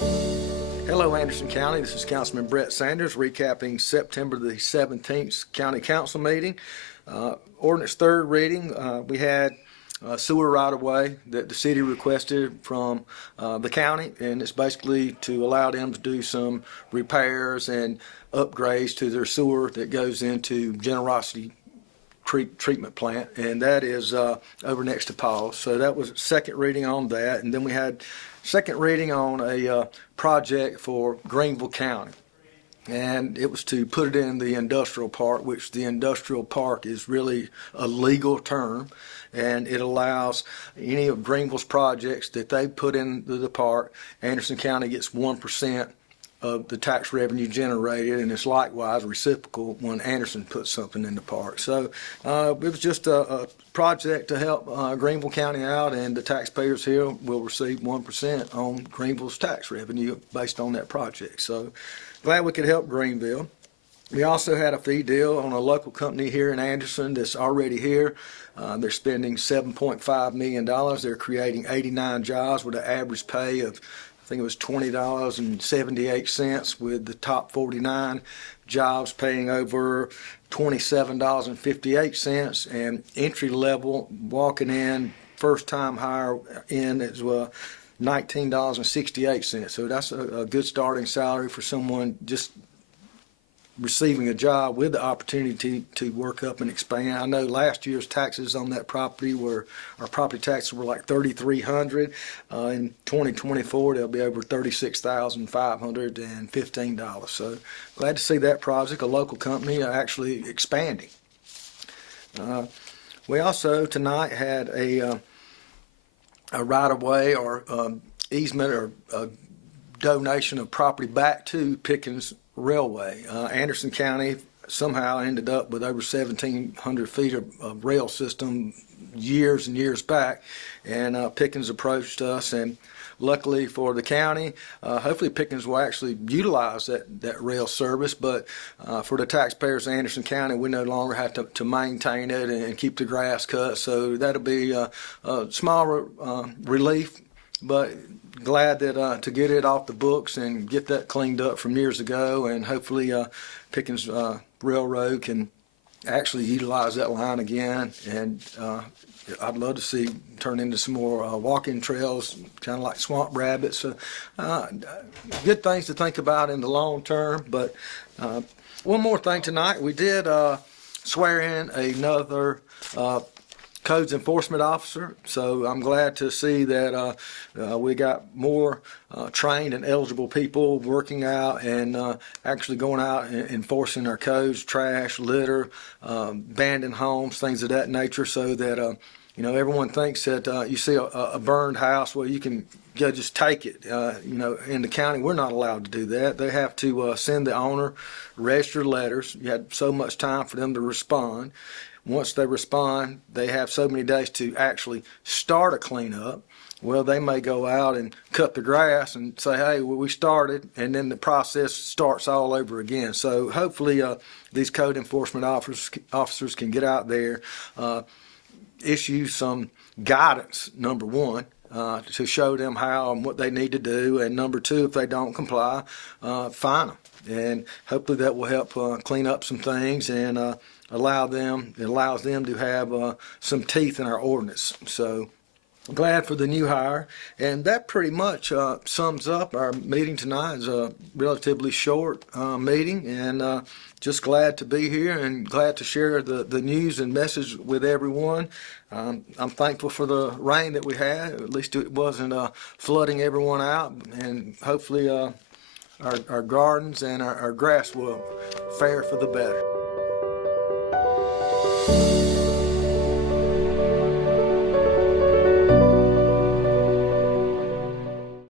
Hello, Anderson County. This is Councilman Brett Sanders recapping September the 17th County Council meeting. Ordinance third reading, we had sewer right-of-way that the city requested from the county, and it's basically to allow them to do some repairs and upgrades to their sewer that goes into Generosity treatment plant, and that is over next to Paul's. So that was second reading on that, and then we had second reading on a project for Greenville County, and it was to put it in the industrial park, which the industrial park is really a legal term, and it allows any of Greenville's projects that they put into the park. Anderson County gets 1% of the tax revenue generated, and it's likewise reciprocal when Anderson puts something in the park. So it was just a project to help Greenville County out, and the taxpayers here will receive 1% on Greenville's tax revenue based on that project. So glad we could help Greenville. We also had a fee deal on a local company here in Anderson that's already here. They're spending $7.5 million. They're creating 89 jobs with an average pay of, I think it was $20.78, with the top 49 jobs paying over $27.58, and entry level walking in, first time hire in is $19.68. So that's a good starting salary for someone just receiving a job with the opportunity to work up and expand. I know last year's taxes on that property our property taxes were like $3,300. In 2024, they'll be over $36,515. So glad to see that project, a local company actually expanding. We also tonight had a right-of-way or easement or a donation of property back to Pickens Railway. Anderson County somehow ended up with over 1,700 feet of rail system years and years back, and Pickens approached us, and luckily for the county, hopefully Pickens will actually utilize that rail service, but for the taxpayers of Anderson County, we no longer have to maintain it and keep the grass cut, so that'll be a small relief, but glad that to get it off the books and get that cleaned up from years ago, and hopefully Pickens Railroad can actually utilize that line again, and I'd love to see turn into some more walking trails, kind of like swamp rabbits. Good things to think about in the long term. But one more thing tonight, we did swear in another codes enforcement officer, so I'm glad to see that we got more trained and eligible people working out and actually going out and enforcing our codes, trash, litter, abandoned homes, things of that nature, so that everyone thinks that you see a burned house, well, you can go just take it. In the county, we're not allowed to do that. They have to send the owner registered letters. You had so much time for them to respond. Once they respond, they have so many days to actually start a cleanup. Well, they may go out and cut the grass and say, hey, well, we started, and then the process starts all over again. So hopefully these code enforcement officers can get out there, issue some guidance, number one, to show them how and what they need to do, and number two, if they don't comply, fine them. And hopefully that will help clean up some things and allows them to have some teeth in our ordinance. So glad for the new hire, and that pretty much sums up our meeting tonight. It's a relatively short meeting, and just glad to be here and glad to share the news and message with everyone. I'm thankful for the rain that we had. At least it wasn't flooding everyone out, and hopefully our gardens and our grass will fare for the better.